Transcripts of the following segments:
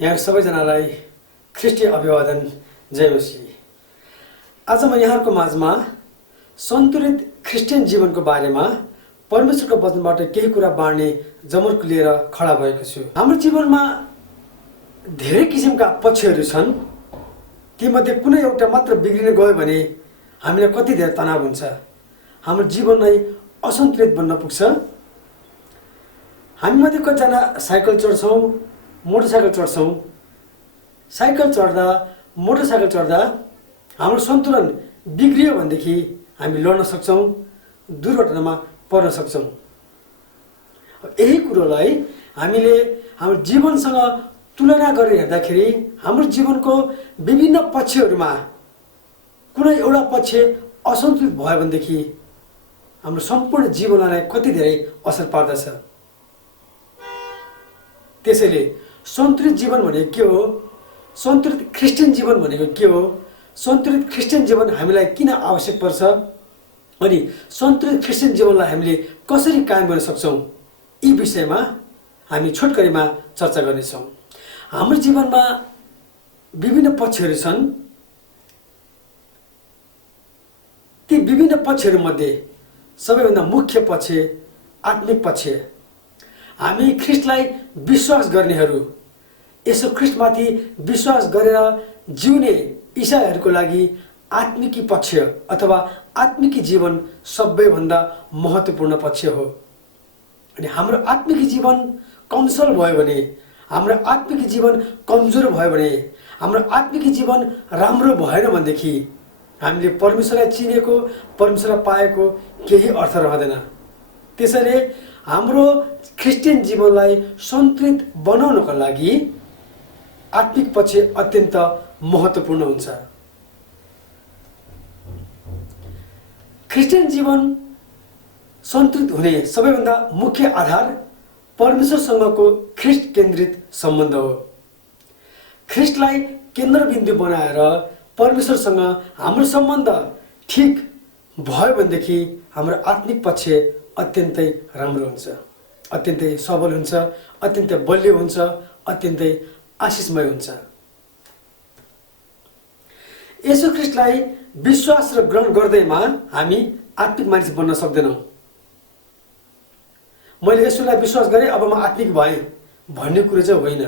यहाँ सबैजनालाई ख्रिस्टीय अभिवादन, जय मसीह। आज म यहाँको माझमा सन्तुलित क्रिस्चियन जीवनको बारेमा परमेश्वरको वचनबाट केही कुरा बाँड्ने जमर्को लिएर खडा भएको छु। हाम्रो जीवनमा धेरै किसिमका पक्षहरू छन्। तीमध्ये कुनै एउटा मात्र बिग्रिन गयो भने हामीलाई कति धेरै तनाव हुन्छ, हाम्रो जीवन नै असन्तुलित बन्न पुग्छ। हामीमध्ये कतिजना साइकल चढ्छौँ, मोटरसाइकल चढ्छौँ। साइकल चढ्दा, मोटरसाइकल चढ्दा हाम्रो सन्तुलन बिग्रियो भनेदेखि हामी लड्न सक्छौँ, दुर्घटनामा पर्न सक्छौँ। यही कुरोलाई हामीले हाम्रो जीवनसँग तुलना गरेर हेर्दाखेरि हाम्रो जीवनको विभिन्न पक्षहरूमा कुनै एउटा पक्ष असन्तुलित भयो भनेदेखि हाम्रो सम्पूर्ण जीवनलाई कति धेरै असर पार्दछ। त्यसैले सन्तुलित जीवन भनेको के हो, सन्तुलित क्रिस्चियन जीवन भनेको के हो, सन्तुलित क्रिस्चियन जीवन हामीलाई किन आवश्यक पर्छ अनि सन्तुलित क्रिस्चियन जीवनलाई हामीले कसरी कायम गर्न सक्छौँ, यी विषयमा हामी छोटकरीमा चर्चा गर्नेछौँ। हाम्रो जीवनमा विभिन्न पक्षहरू छन्। ती विभिन्न पक्षहरूमध्ये सबैभन्दा मुख्य पक्ष आत्मिक पक्ष। हामी ख्रिस्टलाई विश्वास गर्नेहरू, यसो ख्रिस्टमाथि विश्वास गरेर जिउने इसाईहरूको लागि आत्मिकी पक्ष अथवा आत्मिकी जीवन सबैभन्दा महत्त्वपूर्ण पक्ष हो। अनि हाम्रो आत्मिकी जीवन कमजोर भयो भने, हाम्रो आत्मिकी जीवन कमजोर भयो भने, हाम्रो आत्मिकी जीवन राम्रो भएन भनेदेखि हामीले परमेश्वरलाई चिनेको, परमेश्वरलाई पाएको केही अर्थ रहँदैन। त्यसैले हाम्रो क्रिस्चियन जीवनलाई सन्तुलित बनाउनको लागि आत्मिक पक्ष अत्यन्त महत्त्वपूर्ण हुन्छ। क्रिस्चियन जीवन सन्तुलित हुने सबैभन्दा मुख्य आधार परमेश्वरसँगको ख्रिस्ट केन्द्रित सम्बन्ध हो। ख्रिस्टलाई केन्द्रबिन्दु बनाएर परमेश्वरसँग हाम्रो सम्बन्ध ठिक भयो भनेदेखि हाम्रो आत्मिक पक्ष अत्यन्तै राम्रो हुन्छ, अत्यन्तै सबल हुन्छ, अत्यन्तै बलियो हुन्छ, अत्यन्तै आशिषमय हुन्छ। येशू ख्रिस्टलाई विश्वास र ग्रहण गर्दैमा हामी आत्मिक मानिस बन्न सक्दैनौँ। मैले येशूलाई विश्वास गरेँ अब म आत्मिक भएँ भन्ने कुरो चाहिँ होइन।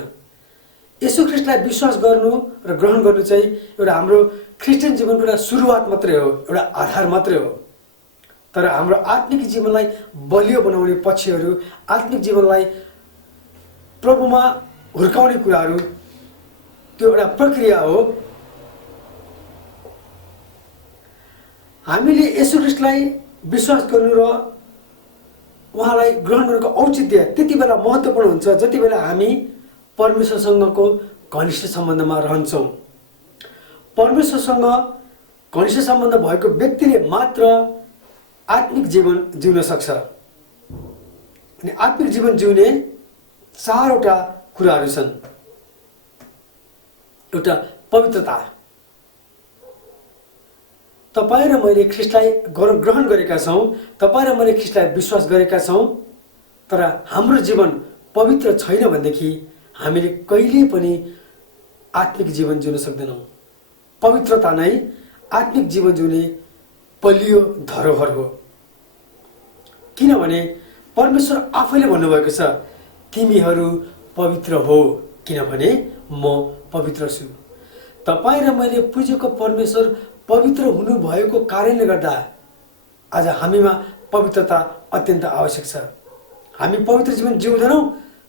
येशू ख्रिस्टलाई विश्वास गर्नु र ग्रहण गर्नु चाहिँ एउटा हाम्रो क्रिस्चियन जीवनको एउटा सुरुवात मात्रै हो, एउटा आधार मात्रै हो। तर हाम्रो आत्मिक जीवनलाई बलियो बनाउने पक्षहरू, आत्मिक जीवनलाई प्रभुमा हुर्काउने कुराहरू त्यो एउटा प्रक्रिया हो। हामीले येशू ख्रिस्टलाई विश्वास गर्नु र उहाँलाई ग्रहण गर्नुको औचित्य त्यति बेला महत्त्वपूर्ण हुन्छ जति बेला हामी परमेश्वरसँगको घनिष्ठ सम्बन्धमा रहन्छौँ। परमेश्वरसँग घनिष्ठ सम्बन्ध भएको व्यक्तिले मात्र आत्मिक जीवन जिउन सक्छ। अनि आत्मिक जीवन जिउने चारवटा कुराहरू छन्। एउटा पवित्रता। तपाईँ र मैले ख्रिस्टलाई ग्रहण गरेका छौँ, तपाईँ र मैले ख्रिस्टलाई विश्वास गरेका छौँ, तर हाम्रो जीवन पवित्र छैन भनेदेखि हामीले कहिल्यै पनि आत्मिक जीवन जिउन सक्दैनौँ। पवित्रता नै आत्मिक जीवन जिउने बलियो धरोहर हो। किनभने परमेश्वर आफैले भन्नुभएको छ, तिमीहरू पवित्र हो किनभने म पवित्र छु। तपाईँ र मैले पूजेको परमेश्वर पवित्र हुनुभएको कारणले गर्दा आज हामीमा पवित्रता अत्यन्त आवश्यक छ। हामी पवित्र जीवन जिउँदैनौँ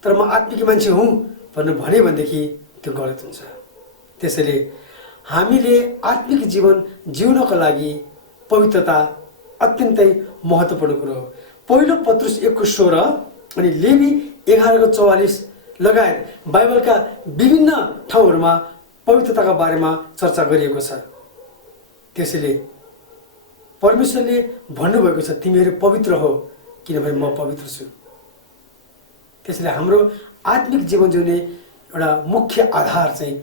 तर म आत्मिक मान्छे हुँ भन्यो भनेदेखि त्यो गलत हुन्छ। त्यसैले हामीले आत्मिक जीवन जिउनको लागि पवित्रता अत्यन्तै महत्त्वपूर्ण कुरो हो। पहिलो पत्रुस 1:16 अनि लेवी 11:44 लगायत बाइबलका विभिन्न ठाउँहरूमा पवित्रताका बारेमा चर्चा गरिएको छ। त्यसैले परमेश्वरले भन्नुभएको छ, तिमीहरू पवित्र हो किनभने म पवित्र छु। त्यसैले हाम्रो आत्मिक जीवन जिउने एउटा मुख्य आधार चाहिँ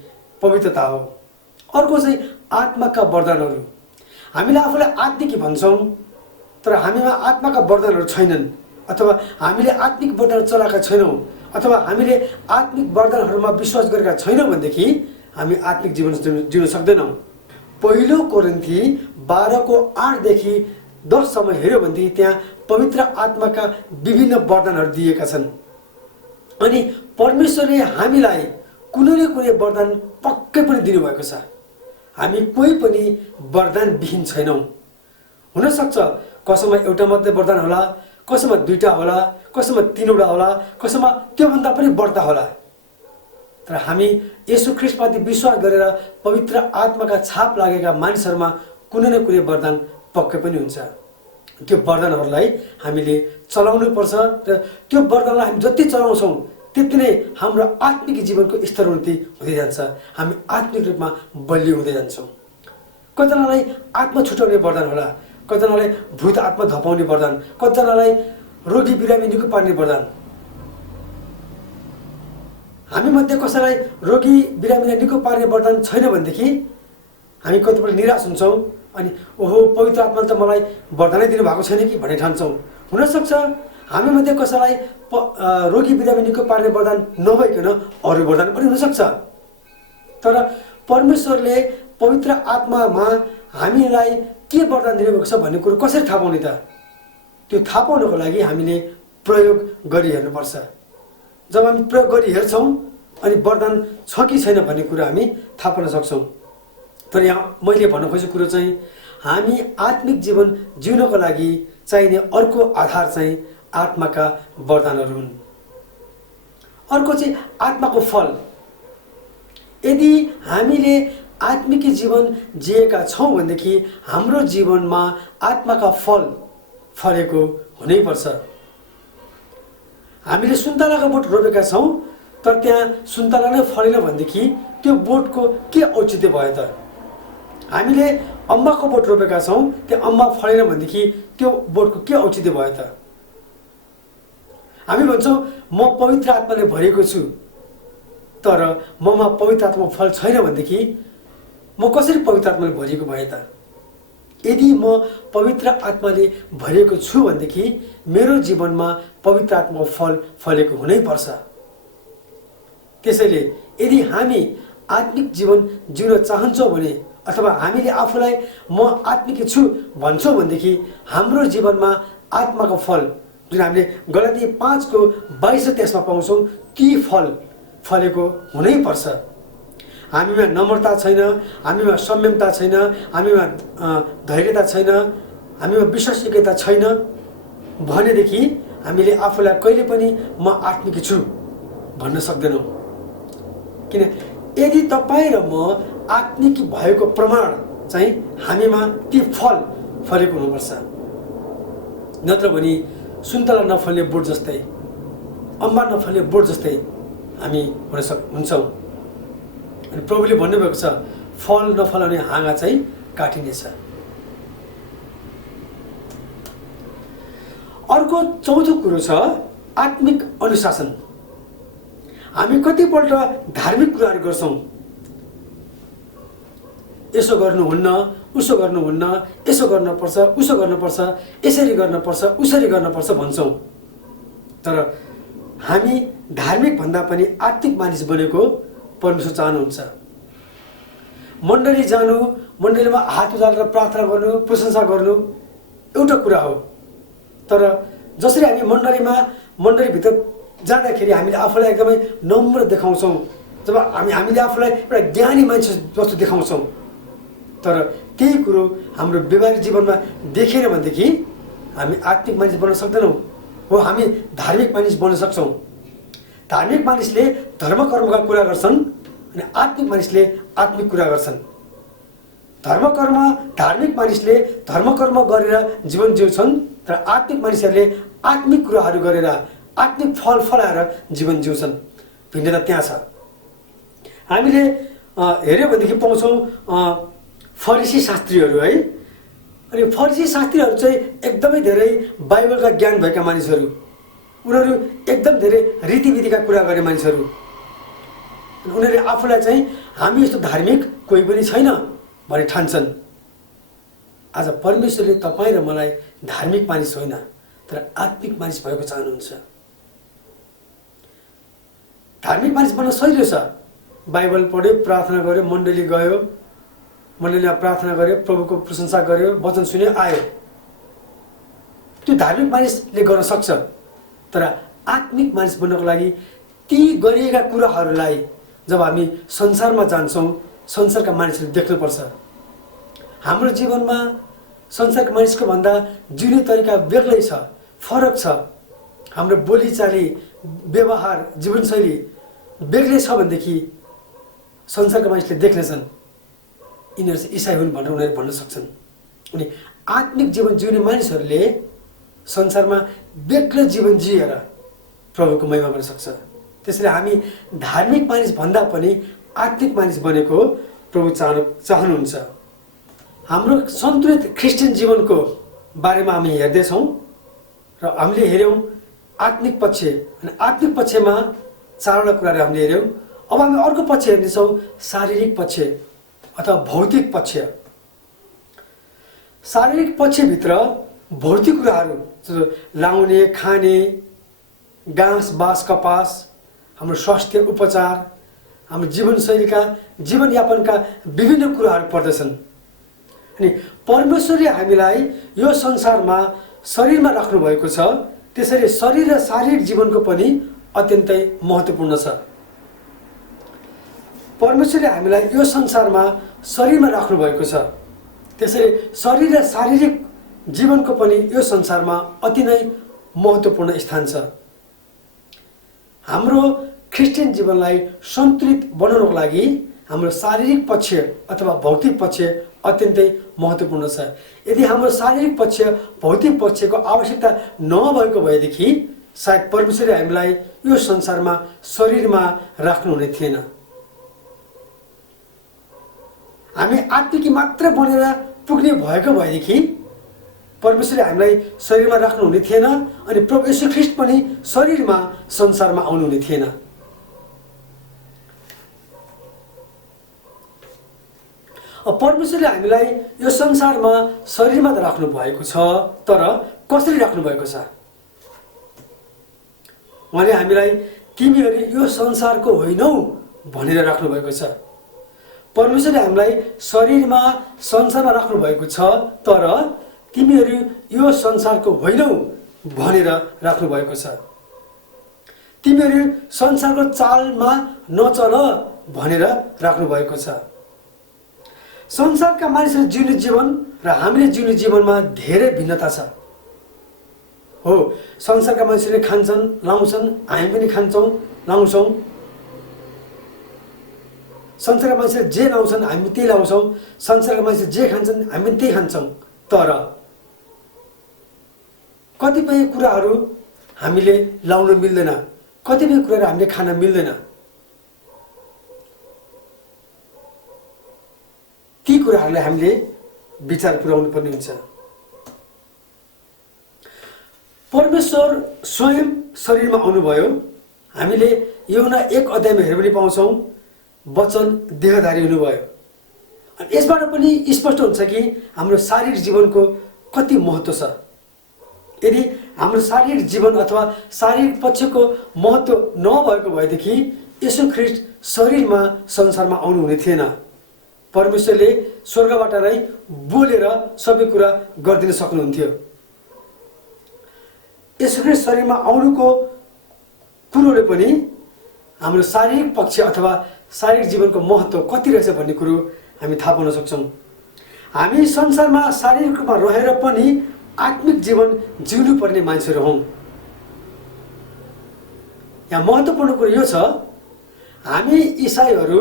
पवित्रता हो। अर्को चाहिँ आत्माका वरदानहरू। हामीले आफूलाई आत्मिक भन्छौँ तर हामीमा आत्माका वरदानहरू छैनन्, अथवा हामीले आत्मिक वरदान चलाएका छैनौँ, अथवा हामीले आत्मिक वरदानहरूमा विश्वास गरेका छैनौँ भनेदेखि हामी आत्मिक जीवन जिउन सक्दैनौँ। पहिलो कोरिन्थी 12:8 देखि 10 सम्म हेऱ्यो भनेदेखि त्यहाँ पवित्र आत्माका विभिन्न वरदानहरू दिएका छन्। अनि परमेश्वरले हामीलाई कुनै न कुनै वरदान पक्कै पनि दिनुभएको छ। हामी कोही पनि वरदानविहीन छैनौँ। हुनसक्छ कसैमा एउटा मात्रै वरदान होला, कसैमा 2टा होला, कसैमा 3वटा होला, कसैमा त्योभन्दा पनि बढ्ता होला। तर हामी येशू ख्रीष्टमाथि विश्वास गरेर पवित्र आत्माका छाप लागेका मानिसहरूमा कुनै न कुनै वरदान पक्कै पनि हुन्छ। त्यो वरदानहरूलाई हामीले चलाउनु पर्छ र त्यो वरदानलाई हामी जति चलाउँछौँ त्यति नै हाम्रो आत्मिक जीवनको स्तरोन्नति हुँदै जान्छ। हामी आत्मिक रूपमा बलियो हुँदै जान्छौँ। कतिजनालाई आत्मा छुटाउने वरदान होला, कतिजनालाई भूत आत्मा धपाउने वरदान, कतिजनालाई रोगी बिरामी निको पार्ने वरदान। हामी मध्ये कसैलाई रोगी बिरामीलाई निको पार्ने वरदान छैन भनेदेखि हामी कतिपल्ट निराश हुन्छौँ। अनि ओहो पवित्र आत्माले त मलाई वरदानै दिनुभएको छैन कि भन्ने ठान्छौँ। हुनसक्छ हामी मध्ये कसैलाई रोगी बिरामी निको पार्ने वरदान नभइकन अरू वरदान पनि हुनसक्छ। तर परमेश्वरले पवित्र आत्मामा हामीलाई के वरदान दिनुभएको छ भन्ने कुरो कसरी थाहा पाउने त? त्यो थाहा पाउनको लागि हामीले प्रयोग गरिहेर्नुपर्छ। जब हामी प्रयोग गरी हेर्छौँ अनि वरदान छ कि छैन भन्ने कुरो हामी थाहा पाउन सक्छौँ। तर यहाँ मैले भन्न खोजेको कुरो चाहिँ हामी आत्मिक जीवन जिउनको लागि चाहिने अर्को आधार चाहिँ आत्माका वरदानहरू हुन्। अर्को चाहिँ आत्माको फल। यदि हामीले आत्मिक जीवन जिएका छौँ भनेदेखि हाम्रो जीवनमा आत्माका फल फलेको हुनैपर्छ। हामीले सुन्तलाको बोट रोपेका छौँ तर त्यहाँ सुन्तला नै फलेन भनेदेखि त्यो बोटको के औचित्य भयो त? हामीले अम्बाको बोट रोपेका छौँ, त्यो अम्बा फलेन भनेदेखि त्यो बोटको के औचित्य भयो त? हामी भन्छौँ म पवित्र आत्माले भरिएको छु तर ममा पवित्र आत्मा फल छैन भनेदेखि म कसरी पवित्र आत्माले भरिएको भए त? यदि म पवित्र आत्माले भरिएको छु भनेदेखि मेरो जीवनमा पवित्र आत्माको फल फलेको हुनैपर्छ। त्यसैले यदि हामी आत्मिक जीवन जिउन चाहन्छौँ भने अथवा हामीले आफूलाई म आत्मिक छु भन्छौँ भनेदेखि हाम्रो जीवनमा आत्माको फल जुन हामीले गलाती 5:22-23 पाउँछौँ ती फल फलेको हुनैपर्छ। हामीमा नम्रता छैन, हामीमा संयमता छैन, हामीमा धैर्यता छैन, हामीमा विश्वासयोग्यता छैन भनेदेखि हामीले आफूलाई कहिले पनि म आत्मिक छु भन्न सक्दैनौँ। किन यदि तपाईँ र म आत्मिक भएको प्रमाण चाहिँ हामीमा ती फल फलेको हुनुपर्छ। नत्र भने सुन्तला नफल्ने बोट जस्तै, अम्बा नफल्ने बोट जस्तै हामी हुन्छौँ। अनि प्रभुले भन्नुभएको छ फल नफलाउने हाँगा चाहिँ काटिनेछ। अर्को चौथो कुरो छ आत्मिक अनुशासन। हामी कतिपल्ट धार्मिक कुराहरू गर्छौँ, यसो गर्नुहुन्न, उसो गर्नुहुन्न, यसो गर्नुपर्छ, उसो गर्नुपर्छ, यसरी गर्नुपर्छ, उसरी गर्नुपर्छ भन्छौँ। तर हामी धार्मिक भन्दा पनि आत्मिक मानिस बनेको परमेश्वर चाहनुहुन्छ। मण्डली जानु, मण्डलीमा हात उचालेर प्रार्थना गर्नु, प्रशंसा गर्नु एउटा कुरा हो। तर जसरी हामी मण्डलीभित्र जाँदाखेरि हामीले आफूलाई एकदमै नम्र देखाउँछौँ, जब हामीले आफूलाई एउटा ज्ञानी मान्छे जस्तो देखाउँछौँ, तर त्यही कुरो हाम्रो व्यवहारिक जीवनमा देखेन भनेदेखि हामी आत्मिक मानिस बन्न सक्दैनौँ। हो, हामी धार्मिक मानिस बन्न सक्छौँ। धार्मिक मानिसले धर्म कर्मका कुरा गर्छन् अनि आत्मिक मानिसले आत्मिक कुरा गर्छन्। धार्मिक मानिसले धर्म कर्म गरेर जीवन जिउँछन् तर आत्मिक मानिसहरूले आत्मिक कुराहरू गरेर आत्मिक फल फलाएर जीवन जिउँछन्। भिन्नता त्यहाँ छ। हामीले हेऱ्यो भनेदेखि पाउँछौँ फरिसी शास्त्रीहरू है। अनि फरिसी शास्त्रीहरू चाहिँ एकदमै धेरै बाइबलका ज्ञान भएका मानिसहरू, उनीहरू एकदम धेरै रीतिविधिका कुरा गर्ने मानिसहरू। उनीहरूले आफूलाई चाहिँ हामी यस्तो धार्मिक कोही पनि छैन भने ठान्छन्। आज परमेश्वरले तपाईँ र मलाई धार्मिक मानिस होइन तर आत्मिक मानिस भएको चाहनुहुन्छ। धार्मिक मानिस बन्न सजिलो छ। बाइबल पढ्यो, प्रार्थना गर्यो, मण्डली गयो, मण्डलीमा प्रार्थना गर्यो, प्रभुको प्रशंसा गर्यो, वचन सुन्यो, आयो। त्यो धार्मिक मानिसले गर्न सक्छ। तर आत्मिक मानिस बन्नको लागि ती गरिएका कुराहरूलाई जब हामी संसारमा जान्छौँ, संसारका मानिसहरूले देख्नुपर्छ। हाम्रो जीवनमा संसारका मानिसको भन्दा जिउने तरिका बेग्लै छ, फरक छ। हाम्रो बोलीचाली, व्यवहार, जीवनशैली बेग्लै छ भनेदेखि संसारका मानिसले देख्नेछन् यिनीहरू चाहिँ इसाई हुन् भनेर उनीहरू भन्न सक्छन्। अनि आत्मिक जीवन जिउने मानिसहरूले संसारमा बेग्लै जीवन जिएर प्रभुको महिमा गर्न सक्छ। त्यसैले हामी धार्मिक मानिस भन्दा पनि आत्मिक मानिस बनेको प्रभु चाहनुहुन्छ। हाम्रो सन्तुलित क्रिस्चियन जीवनको बारेमा हामी हेर्दैछौँ र हामीले हेऱ्यौँ आत्मिक पक्ष। अनि आत्मिक पक्षमा चारवटा कुराहरू हामीले हेऱ्यौँ। अब हामी अर्को पक्ष हेर्नेछौँ, शारीरिक पक्ष अथवा भौतिक पक्ष। शारीरिक पक्षभित्र भौतिक कुराहरू लाउने, खाने, घाँस बाँस कपास, हाम्रो स्वास्थ्य उपचार, हाम्रो जीवनशैलीका जीवनयापनका विभिन्न कुराहरू पर्दछन्। अनि परमेश्वरले हामीलाई यो संसारमा शरीरमा राख्नु भएको छ। त्यसैले शरीर र शारीरिक जीवनको पनि अत्यन्तै महत्त्वपूर्ण छ। परमेश्वरले हामीलाई यो संसारमा शरीरमा राख्नु भएको छ। त्यसैले शरीर र शारीरिक जीवनको पनि यो संसारमा अति नै महत्त्वपूर्ण स्थान छ। हाम्रो क्रिस्चियन जीवनलाई सन्तुलित बनाउनको लागि हाम्रो शारीरिक पक्ष अथवा भौतिक पक्ष अत्यन्तै महत्त्वपूर्ण छ। यदि हाम्रो शारीरिक पक्ष भौतिक पक्षको आवश्यकता नभएको भएदेखि सायद परमेश्वरले हामीलाई यो संसारमा शरीरमा राख्नुहुने थिएन। हामी आत्मिकी मात्र बनेर पुग्ने भएको भएदेखि परमेश्वरले हामीलाई शरीरमा राख्नुहुने थिएन। अनि प्रभु येशू ख्रीष्ट पनि शरीरमा संसारमा आउनुहुने थिएन। परमेश्वरले हामीलाई यो संसारमा शरीरमा त राख्नु भएको छ, तर कसरी राख्नु भएको छ? उहाँले हामीलाई तिमीहरू यो संसारको होइनौ भनेर राख्नु भएको छ। परमेश्वरले हामीलाई शरीरमा संसारमा राख्नु भएको छ, तर तिमीहरू यो संसारको होइनौ भनेर राख्नु भएको छ। तिमीहरू संसारको चालमा नचल भनेर राख्नु भएको छ। संसारका मानिसहरूले जिउने जीवन र हामीले जिउने जीवनमा धेरै भिन्नता छ। हो, संसारका मानिसहरूले खान्छन्, लाउँछन्, हामी पनि खान्छौँ, लाउँछौँ। संसारका मानिसहरूले जे लाउँछन् हामी त्यही लाउँछौँ। संसारका मानिसहरूले जे खान्छन् हामी पनि त्यही खान्छौँ। तर कतिपय कुराहरू हामीले लाउन मिल्दैन, कतिपय कुराहरू हामीले खान मिल्दैन। ती कुराहरूलाई हामीले विचार पुर्याउनु पर्ने हुन्छ। परमेश्वर स्वयं शरीरमा आउनुभयो। हामीले यूहन्ना 1 अध्यायमा हेर्नु पनि पाउँछौँ, वचन देहधारी हुनुभयो। अनि यसबाट पनि स्पष्ट हुन्छ कि हाम्रो शारीरिक जीवनको कति महत्त्व छ। यदि हाम्रो शारीरिक जीवन अथवा शारीरिक पक्षको महत्त्व नभएको भएदेखि येशू ख्रीष्ट शरीरमा संसारमा आउनुहुने थिएन। परमेश्वरले स्वर्गबाट नै बोलेर सबै कुरा गरिदिन सक्नुहुन्थ्यो। येशू ख्रीष्ट शरीरमा आउनुको कुरोले पनि हाम्रो शारीरिक पक्ष अथवा शारीरिक जीवनको महत्त्व कति रहेछ भन्ने कुरो हामी थाहा पाउन सक्छौँ। हामी संसारमा शारीरिक रूपमा रहेर पनि आत्मिक जीवन जिउनु पर्ने मान्छेहरू हौँ। यहाँ महत्त्वपूर्ण कुरो यो छ, हामी इसाईहरू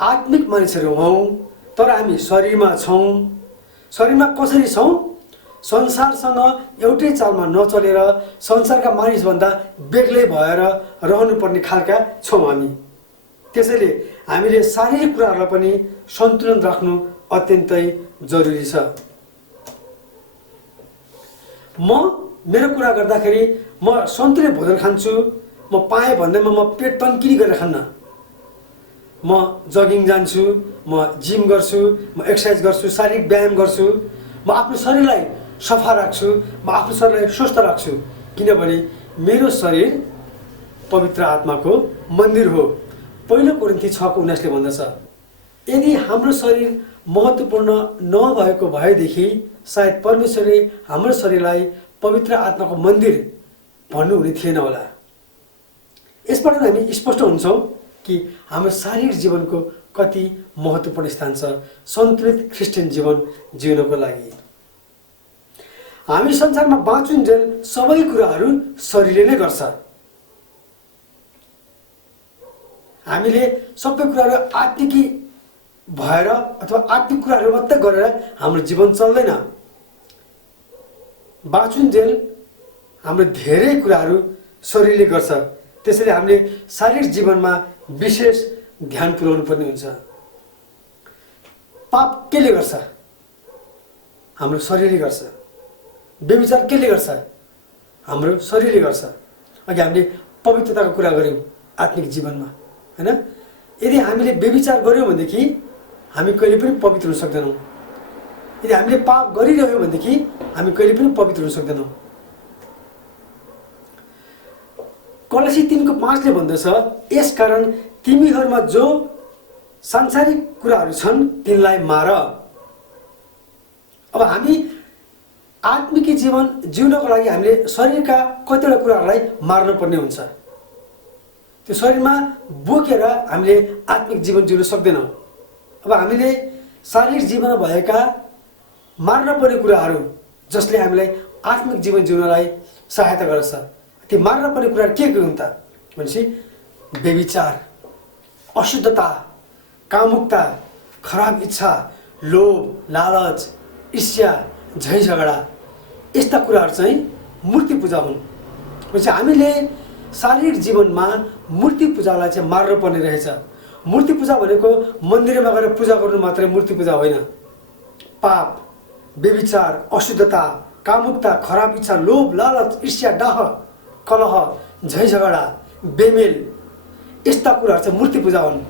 आत्मिक मानिसहरू हौँ, तर हामी शरीरमा छौँ। शरीरमा कसरी छौँ? संसारसँग एउटै चालमा नचलेर संसारका मानिसभन्दा बेग्लै भएर रहनुपर्ने खालका छौँ हामी। त्यसैले हामीले शारीरिक कुराहरूलाई पनि सन्तुलन राख्नु अत्यन्तै जरुरी छ। म मेरो कुरा गर्दाखेरि म सन्तुलित भोजन खान्छु। म पाएँ भन्दैमा म पेट तन्किनी गरेर खान्न। म जगिङ जान्छु, म जिम गर्छु, म एक्सर्साइज गर्छु, शारीरिक व्यायाम गर्छु। म आफ्नो शरीरलाई सफा राख्छु, म आफ्नो शरीरलाई स्वस्थ राख्छु। किनभने मेरो शरीर पवित्र आत्माको मन्दिर हो। पहिलो कोरिन्थी 6:19 भन्दछ, यदि हाम्रो शरीर महत्त्वपूर्ण नभएको भएदेखि सायद परमेश्वरले हाम्रो शरीरलाई पवित्र आत्माको मन्दिर भन्नुहुने थिएन होला। यसबाट हामी स्पष्ट हुन्छौँ कि हाम्रो शारीरिक जीवनको कति महत्त्वपूर्ण स्थान छ सन्तुलित ख्रिस्टियन जीवन जिउनको लागि। हामी संसारमा बाँचुन्जेल सबै कुराहरू शरीरले नै गर्छ। हामीले सबै कुराहरू आत्मिकी भएर अथवा आत्मिक कुराहरू मात्रै गरेर हाम्रो जीवन चल्दैन। बाँचुन्जेल हाम्रो धेरै कुराहरू शरीरले गर्छ। त्यसैले हामीले शारीरिक जीवनमा विशेष ध्यान पुर्याउनु पर्ने हुन्छ। पाप केले गर्छ? हाम्रो शरीरले गर्छ। व्यभिचार केले गर्छ? हाम्रो शरीरले गर्छ। अघि हामीले पवित्रताको कुरा गऱ्यौँ आत्मिक जीवनमा, हैन? यदि हामीले व्यभिचार गर्यौँ भनेदेखि हामी कहिले पनि पवित्र हुन सक्दैनौँ। यदि हामीले पाप गरिरह्यौँ भनेदेखि हामी कहिले पनि पवित्र हुन सक्दैनौँ। कलसी 3:5 भन्दछ, यसकारण तिमीहरूमा जो सांसारिक कुराहरू छन् तिनलाई मार। अब हामी आत्मिक जीवन जिउनको लागि हामीले शरीरका कतिवटा कुराहरूलाई मार्न पर्ने हुन्छ। त्यो शरीरमा बोकेर हामीले आत्मिक जीवन जिउन सक्दैनौँ। अब हामीले शारीरिक जीवनमा भएका मार्न पर्ने कुराहरू जसले हामीलाई आत्मिक जीवन जिउनलाई सहायता गर्छ, ती मार्न पर्ने कुराहरू के हुन् त भनेपछि व्यभिचार, अशुद्धता, कामुकता, खराब इच्छा, लोभ, लालच, ईर्ष्या, झै झगडा, यस्ता कुराहरू चाहिँ मूर्ति पूजा हुन्। भनेपछि हामीले शारीरिक जीवनमा मूर्ति पूजालाई चाहिँ मार्न पर्ने रहेछ। मूर्ति पूजा भनेको मन्दिरमा गएर पूजा गर्नु मात्रै मूर्ति पूजा होइन। पाप, व्यभिचार, अशुद्धता, कामुकता, खराब इच्छा, लोभ, लालच, ईर्ष्या, डाह, कलह, झै झगडा, बेमेल, यस्ता कुराहरू चाहिँ मूर्ति पूजा हुन्।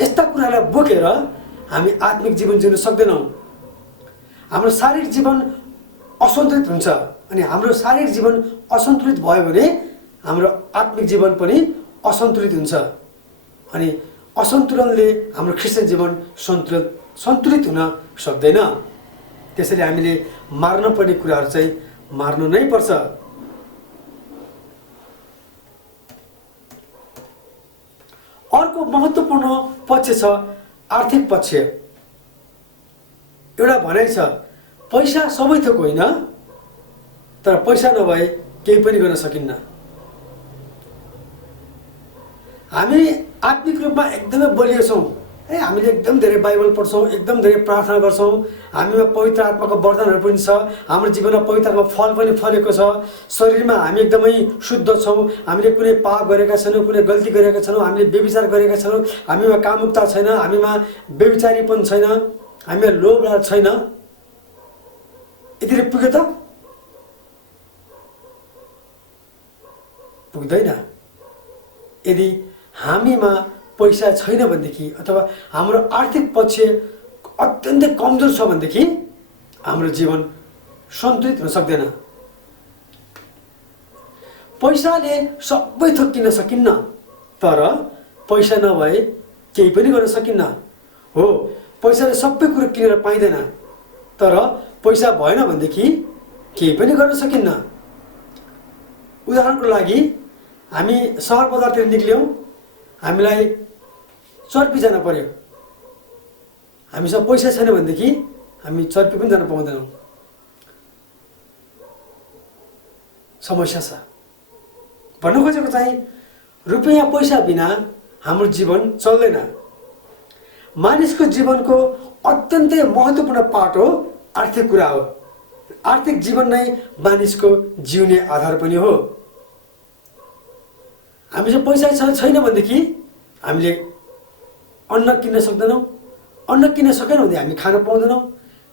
यस्ता कुरालाई बोकेर हामी आत्मिक जीवन जिउन सक्दैनौँ। हाम्रो शारीरिक जीवन असन्तुलित हुन्छ अनि हाम्रो शारीरिक जीवन असन्तुलित भयो भने हाम्रो आत्मिक जीवन पनि असन्तुलित हुन्छ अनि असन्तुलनले हाम्रो ख्रिस्टियन जीवन सन्तुलित हुन सक्दैन। त्यसैले हामीले मार्न पर्ने कुराहरू चाहिँ मार्नु नै पर्छ। अर्को महत्त्वपूर्ण पक्ष छ आर्थिक पक्ष। एउटा भनाइ छ, पैसा सबै थोक होइन, तर पैसा नभए केही पनि गर्न सकिन्न। हामी आत्मिक रूपमा एकदमै बलियो छौँ, हामीले एकदम धेरै बाइबल पढ्छौँ, एकदम धेरै प्रार्थना गर्छौँ, हामीमा पवित्र आत्माको वरदानहरू पनि छ, हाम्रो जीवनमा पवित्र आत्माको फल पनि फलेको छ, शरीरमा हामी एकदमै शुद्ध छौँ, हामीले कुनै पाप गरेका छैनौँ, कुनै गल्ती गरेका छैनौँ, हामीले व्यभिचार गरेका छैनौँ, हामीमा कामुकता छैन, हामीमा व्यभिचारीपन छैन, हामीमा लोभ छैन। यतिले पुग्यो त? पुग्दैन। यदि हामीमा पैसा छैन भनेदेखि अथवा हाम्रो आर्थिक पक्ष अत्यन्तै कमजोर छ भनेदेखि हाम्रो जीवन सन्तुलित हुन सक्दैन। पैसाले सबै थोक किन्न सकिन्न, तर पैसा नभए केही पनि गर्न सकिन्न। हो, पैसाले सबै कुरो किनेर पाइँदैन, तर पैसा भएन भनेदेखि केही पनि गर्न सकिन्न। उदाहरणको लागि हामी सहर बजारतिर निक्ल्यौँ, हामीलाई चर्पी जान पर्यो, हामीसँग पैसा छैन भनेदेखि हामी चर्पी पनि जान पाउँदैनौँ। समस्या छ। भन्नु खोजेको चाहिँ रुपियाँ पैसा बिना हाम्रो जीवन चल्दैन। मानिसको जीवनको अत्यन्तै महत्त्वपूर्ण पार्ट हो आर्थिक कुरा हो। आर्थिक जीवन नै मानिसको जिउने आधार पनि हो। हामीसँग पैसा छैन भनेदेखि हामीले अन्न किन्न सक्दैनौँ, अन्न किन्न सकेनौँ भने हामी खान पाउँदैनौँ,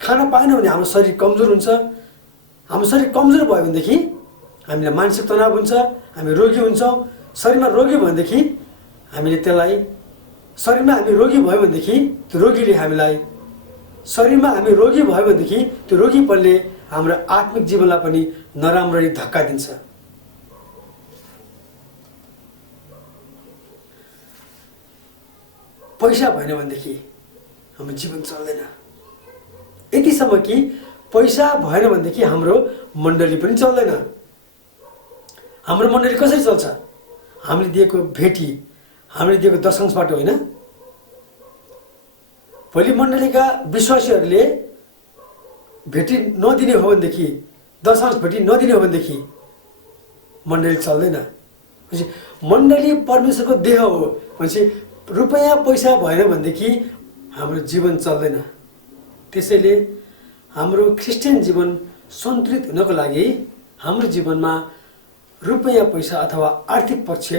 खान पाएनौँ भने हाम्रो शरीर कमजोर हुन्छ, हाम्रो शरीर कमजोर भयो भनेदेखि हामीलाई मानसिक तनाव हुन्छ, हामी रोगी हुन्छौँ। शरीरमा रोगी भयो भनेदेखि हामीले त्यसलाई शरीरमा हामी रोगी भयो भनेदेखि त्यो रोगीले हामीलाई शरीरमा हामी रोगी भयो भनेदेखि त्यो रोगीपनले हाम्रो आत्मिक जीवनलाई पनि नराम्ररी धक्का दिन्छ। पैसा भएन भनेदेखि हाम्रो जीवन चल्दैन। यतिसम्म कि पैसा भएन भनेदेखि हाम्रो मण्डली पनि चल्दैन। हाम्रो मण्डली कसरी चल्छ? हामीले दिएको भेटी, हामीले दिएको दशंशबाट होइन। भोलि मण्डलीका विश्वासीहरूले भेटी नदिने हो भनेदेखि, दशंश भेटी नदिने हो भनेदेखि मण्डली चल्दैन। मण्डली परमेश्वरको देह हो भनेपछि रुपैयाँ पैसा भएन भनेदेखि हाम्रो जीवन चल्दैन। त्यसैले हाम्रो क्रिस्चियन जीवन सन्तुलित हुनको लागि हाम्रो जीवनमा रुपैयाँ पैसा अथवा आर्थिक पक्ष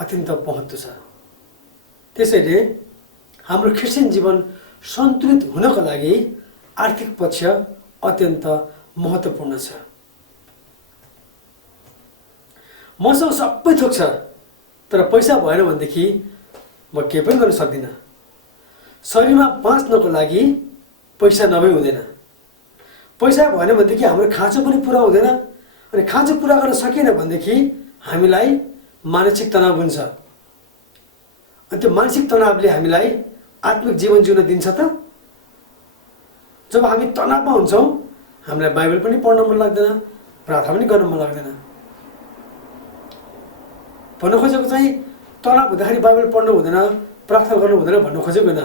अत्यन्त महत्त्व छ। त्यसैले हाम्रो क्रिस्चियन जीवन सन्तुलित हुनको लागि आर्थिक पक्ष अत्यन्त महत्त्वपूर्ण छ। मसँग सबै थोक छ तर पैसा भएन भनेदेखि म केही पनि गर्न सक्दिनँ। शरीरमा बाँच्नको लागि पैसा नभई हुँदैन। पैसा भएन भनेदेखि हाम्रो खाँचो पनि पुरा हुँदैन। अनि खाँचो पुरा गर्न सकिएन भनेदेखि हामीलाई मानसिक तनाव हुन्छ। अनि त्यो मानसिक तनावले हामीलाई आत्मिक जीवन जिउन दिन्छ त? जब हामी तनावमा हुन्छौँ हामीलाई बाइबल पनि पढ्न मन लाग्दैन, प्रार्थना पनि गर्न मन लाग्दैन। भन्नु खोजेको चाहिँ तनाव हुँदाखेरि बाइबल पढ्नु हुँदैन, प्रार्थना गर्नु हुँदैन भन्नु खोजेको होइन।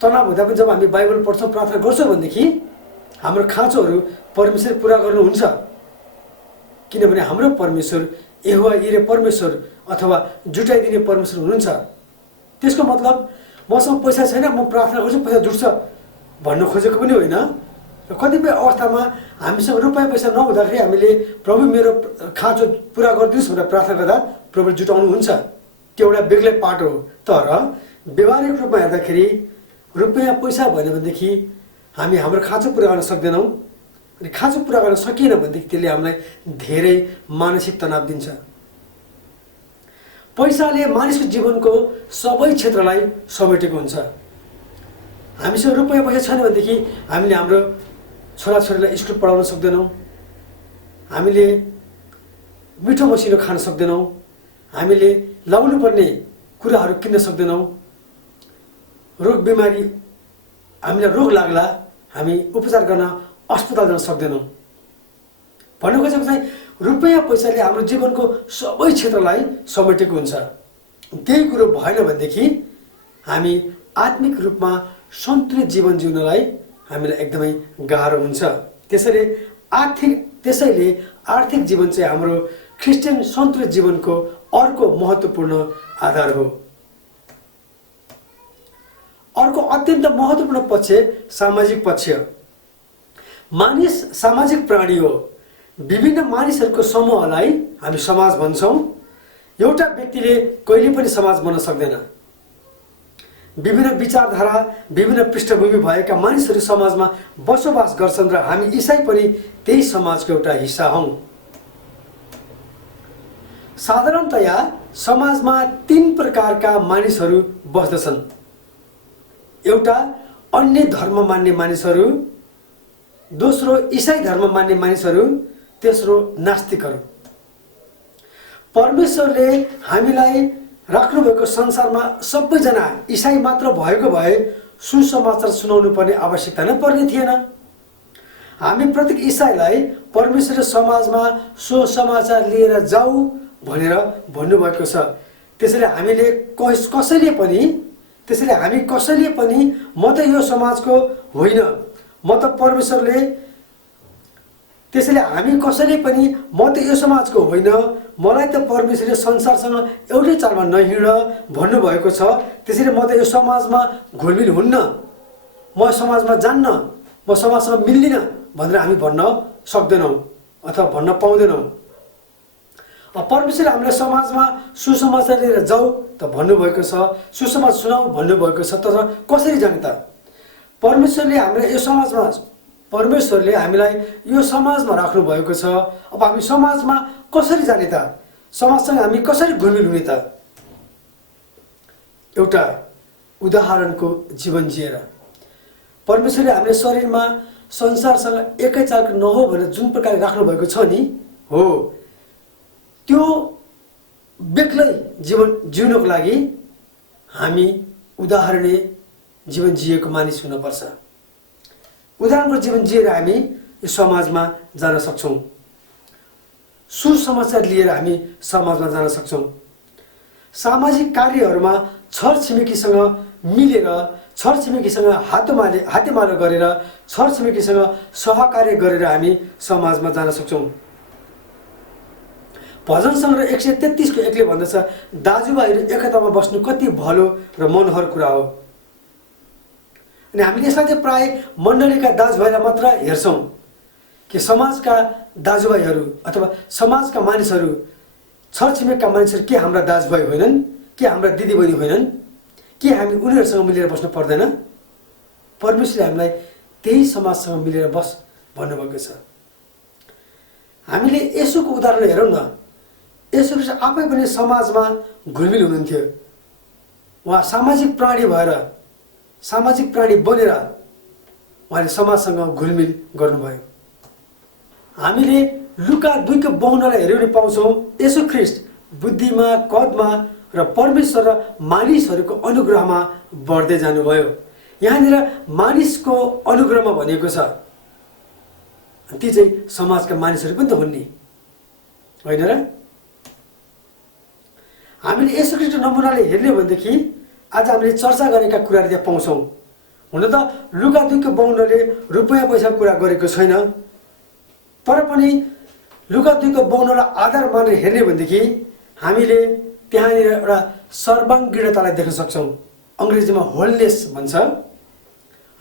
तनाव हुँदा पनि जब हामी बाइबल पढ्छौँ, प्रार्थना गर्छौँ भनेदेखि हाम्रो खाँचोहरू परमेश्वर पुरा गर्नुहुन्छ। किनभने हाम्रो परमेश्वर यहोवा यिरे परमेश्वर अथवा जुटाइदिने परमेश्वर हुनुहुन्छ। त्यसको मतलब मसँग पैसा छैन, म प्रार्थना गर्छु पैसा जुट्छ भन्नु खोजेको पनि होइन। कतिपय अवस्थामा हामीसँग रुपैयाँ पैसा नहुँदाखेरि हामीले प्रभु मेरो खाँचो पुरा गरिदिनुहोस् भनेर प्रार्थना गर्दा प्रभु जुटाउनुहुन्छ। त्यो एउटा बेग्लै पाठ हो। तर व्यवहारिक रूपमा हेर्दाखेरि रुपैयाँ पैसा भएन भनेदेखि हामी हाम्रो खाँचो पुरा गर्न सक्दैनौँ। अनि खाँचो पुरा गर्न सकिएन भनेदेखि त्यसले हामीलाई धेरै मानसिक तनाव दिन्छ। पैसाले मानिसको जीवनको सबै क्षेत्रलाई समेटेको हुन्छ। हामीसँग रुपैयाँ पैसा छैन भनेदेखि हामीले हाम्रो छोराछोरीलाई स्कुल पढाउन सक्दैनौँ, हामीले मिठो मसिनो खान सक्दैनौँ, हामीले लाउनु पर्ने कुराहरू किन्न सक्दैनौँ, रोग बिमारी हामीलाई रोग लाग्ला हामी उपचार गर्न अस्पताल जान सक्दैनौँ। भन्नु खोजेको चाहिँ रुपैयाँ पैसाले हाम्रो जीवनको सबै क्षेत्रलाई समेटेको हुन्छ। त्यही कुरो भएन भनेदेखि हामी आत्मिक रूपमा सन्तुलित जीवन जिउनलाई हामीलाई एकदमै गाह्रो हुन्छ। त्यसैले आर्थिक जीवन चाहिँ हाम्रो क्रिस्चियन सन्तुलित जीवनको अर्को महत्त्वपूर्ण आधार हो। अर्को अत्यन्त महत्त्वपूर्ण पक्ष सामाजिक पक्ष। मानिस सामाजिक प्राणी हो। विभिन्न मानिसहरूको समूहलाई हामी समाज भन्छौँ। एउटा व्यक्तिले कहिले पनि समाज बन्न सक्दैन। विभिन्न विचारधारा, विभिन्न पृष्ठभूमि भएका मानिसहरू समाजमा बसोबास गर्छन् र हामी ईसाई पनि त्यही समाजको एउटा हिस्सा हौँ। साधारणतया समाजमा 3 प्रकारका मानिसहरू बस्दछन्। एउटा अन्य धर्म मान्ने मानिसहरू, दोस्रो ईसाई धर्म मान्ने मानिसहरू, तेस्रो नास्तिकहरू। परमेश्वरले हामीलाई राख्नुभएको संसारमा सबैजना ईसाई मात्र भएको भए सुसमाचार सुनाउनु पर्ने आवश्यकता नै पर्ने थिएन। हामी प्रत्येक ईसाईलाई परमेश्वरले समाजमा सुसमाचार लिएर जाऊ भनेर भन्नुभएको छ। त्यसैले हामी कसैले पनि म त यो समाजको होइन, म त परमेश्वरले, त्यसैले हामी कसैले पनि म त यो समाजको होइन, मलाई त परमेश्वरले संसारसँग एउटै चालमा नहिँड भन्नुभएको छ। त्यसैले म त यो समाजमा घुलमिल हुन्न, म समाजमा जान्न, म समाजसँग मिल्दिनँ भनेर हामी भन्न सक्दैनौँ अथवा भन्न पाउँदैनौँ। परमेश्वरले हामीलाई समाजमा सुसमाचार लिएर जाऊ त भन्नुभएको छ, सुसमाचार सुनाऊ भन्नुभएको छ। तर कसरी जाने त? परमेश्वरले हामीलाई यो समाजमा राख्नु भएको छ। अब हामी समाजमा कसरी जाने त? समाजसँग हामी कसरी घुलमिल हुने त? एउटा उदाहरणको जीवन जिएर परमेश्वरले हामीले शरीरमा संसारसँग एकै चालको नहो भनेर जुन प्रकारले राख्नु भएको छ नि, हो त्यो बेग्लै जीवन जिउनको लागि हामी उदाहरणीय जीवन जिएको मानिस हुनुपर्छ। उदाहरणको जीवन जिएर हामी यो समाजमा जान सक्छौँ। सुसमाचार लिएर हामी समाजमा जान सक्छौँ। सामाजिक कार्यहरूमा छरछिमेकीसँग मिलेर, छरछिमेकीसँग हातेमालो गरेर, छरछिमेकीसँग सहकार्य गरेर हामी समाजमा जान सक्छौँ। भजन सङ्ग्रह 133 को 1 ले भन्दछ, दाजुभाइहरू एकतामा बस्नु कति भलो र मनोहर कुरा हो। अनि हामीले यसलाई चाहिँ प्राय मण्डलीका दाजुभाइलाई मात्र हेर्छौँ कि समाजका दाजुभाइहरू अथवा समाजका मानिसहरू, छरछिमेकका मानिसहरू के हाम्रा दाजुभाइ होइनन्, के हाम्रा दिदीबहिनी होइनन्, के हामी उनीहरूसँग मिलेर बस्नु पर्दैन? परमेश्वरले हामीलाई त्यही समाजसँग मिलेर बस भन्नुभएको छ। हामीले येशूको उदाहरण हेरौँ न। येशू ख्रीष्ट आफै पनि समाजमा घुलमिल हुनुहुन्थ्यो। उहाँ सामाजिक प्राणी भएर, सामाजिक प्राणी बनेर उहाँले समाजसँग घुलमिल गर्नुभयो। हामीले लुका 2 को 52 हेऱ्यौँ भने पाउँछौँ, येशू ख्रीष्ट बुद्धिमा, कदमा र परमेश्वर र मानिसहरूको अनुग्रहमा बढ्दै जानुभयो। यहाँनिर मानिसको अनुग्रहमा भनिएको छ, ती चाहिँ समाजका मानिसहरू पनि त हुन् नि, होइन र? हामीले येशू ख्रीष्टको नमुनाले हेर्ने भनेदेखि आज हामीले चर्चा गरेका कुराहरू त्यहाँ पाउँछौँ। हुन त लुका 2 को 52 ले रुपैयाँ पैसाको कुरा गरेको छैन, तर पनि लुका 2 को 52 लाई आधार मानेर हेर्ने भनेदेखि हामीले त्यहाँनिर एउटा सर्वाङ्गीणतालाई देख्न सक्छौँ। अङ्ग्रेजीमा होलनेस भन्छ।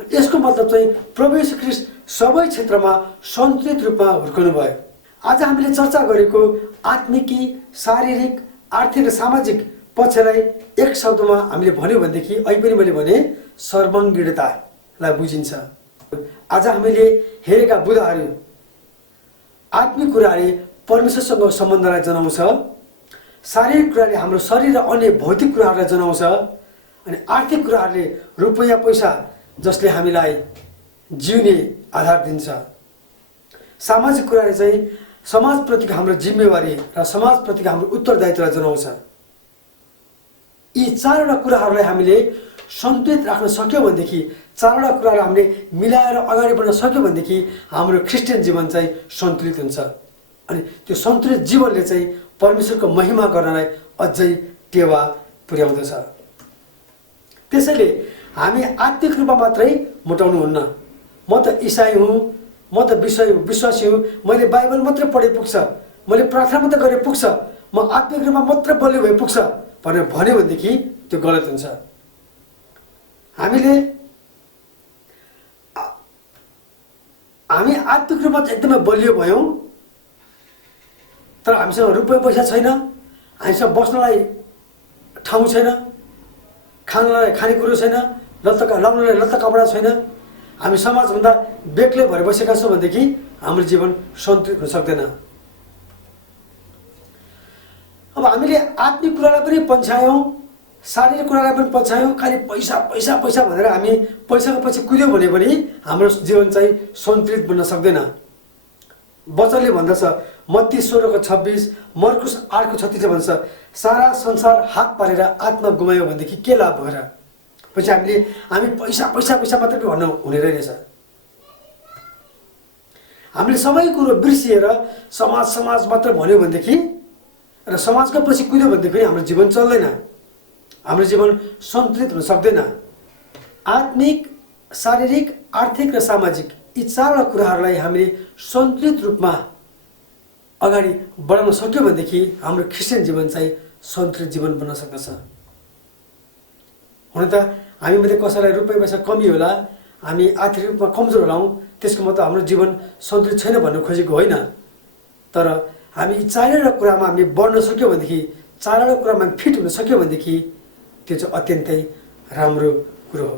यसको मतलब चाहिँ प्रभु येशू ख्रीष्ट सबै क्षेत्रमा सन्तुलित रूपमा हुर्कनु भयो। आज हामीले चर्चा गरेको आत्मिकी, शारीरिक, आर्थिक र सामाजिक पक्षलाई एक शब्दमा हामीले भन्यो भनेदेखि अहिले पनि मैले भने सर्वाङ्गीणतालाई बुझिन्छ। आज हामीले हेरेका बुदाहरू आत्मिक कुराले परमेश्वरसँग सम्बन्धलाई जनाउँछ, शारीरिक कुराले हाम्रो शरीर र अन्य भौतिक कुराहरूलाई जनाउँछ, अनि आर्थिक कुराहरूले रुपैयाँ पैसा जसले हामीलाई जिउने आधार दिन्छ। सामाजिक कुराले चाहिँ समाजप्रतिको हाम्रो जिम्मेवारी र समाजप्रतिको हाम्रो उत्तरदायित्वलाई जनाउँछ। यी चारवटा कुराहरूलाई हामीले सन्तुलित राख्न सक्यौँ भनेदेखि, चारवटा कुरालाई हामीले मिलाएर अगाडि बढ्न सक्यौँ भनेदेखि हाम्रो क्रिस्चियन जीवन चाहिँ सन्तुलित हुन्छ। अनि त्यो सन्तुलित जीवनले चाहिँ परमेश्वरको महिमा गर्नलाई अझै टेवा पुर्याउँदछ। त्यसैले हामी आत्मिक रूपमा मात्रै मोटाउनुहुन्न। म त इसाई हुँ, म त विश्वासी हुँ, मैले बाइबल मात्रै पढे पुग्छ, मैले प्रार्थना मात्रै गरे पुग्छ, म आत्मिक रूपमा मात्रै बलियो भए पुग्छ भनेर भन्यो भनेदेखि त्यो गलत हुन्छ। हामी आत्मिक रूपमा एकदमै बलियो भयौँ, तर हामीसँग रुपैयाँ पैसा छैन, हामीसँग बस्नलाई ठाउँ छैन, खानलाई खानेकुरो छैन, लाउनलाई लत्ता कपडा छैन, हामी समाजभन्दा बेग्लै भएर बसेका छौँ भनेदेखि हाम्रो जीवन सन्तुलित हुन सक्दैन। अब हामीले आत्मिक कुरालाई पनि पन्छायौँ, शारीरिक कुरालाई पनि पन्छायौँ, खालि पैसा पैसा पैसा भनेर हामी पैसाको पछि कुद्यौँ भने पनि हाम्रो जीवन चाहिँ सन्तुलित बन्न सक्दैन। वचनले भन्दछ, मत्ती 16 को 26, मर्कुस 8 को 36 भन्छ, सारा संसार हात पारेर आत्मा गुमायो भनेदेखि के लाभ भएर? पछि हामी पैसा पैसा पैसा मात्रै भन्नु हुने रहेछ। हामीले सबै कुरो बिर्सिएर समाज मात्र भन्यो भनेदेखि र समाजको पछि कुद्यो भनेदेखि हाम्रो जीवन चल्दैन, हाम्रो जीवन सन्तुलित हुन सक्दैन। आत्मिक, शारीरिक, आर्थिक र सामाजिक यी चारवटा कुराहरूलाई हामीले सन्तुलित रूपमा अगाडि बढाउन सक्यौँ भनेदेखि हाम्रो क्रिस्चियन जीवन चाहिँ सन्तुलित जीवन बन्न सक्दछ। हुन त हामीमध्ये कसैलाई रुपैयाँ पैसा कमी होला, हामी आर्थिक रूपमा कमजोर होलाौँ, त्यसको मतलब हाम्रो जीवन सन्तुलित छैन भन्नु खोजेको होइन। तर हामी चारवटा कुरामा हामी बढ्न सक्यौँ भनेदेखि, चारवटा कुरामा फिट हुन सक्यौँ भनेदेखि त्यो चाहिँ अत्यन्तै राम्रो कुरो हो।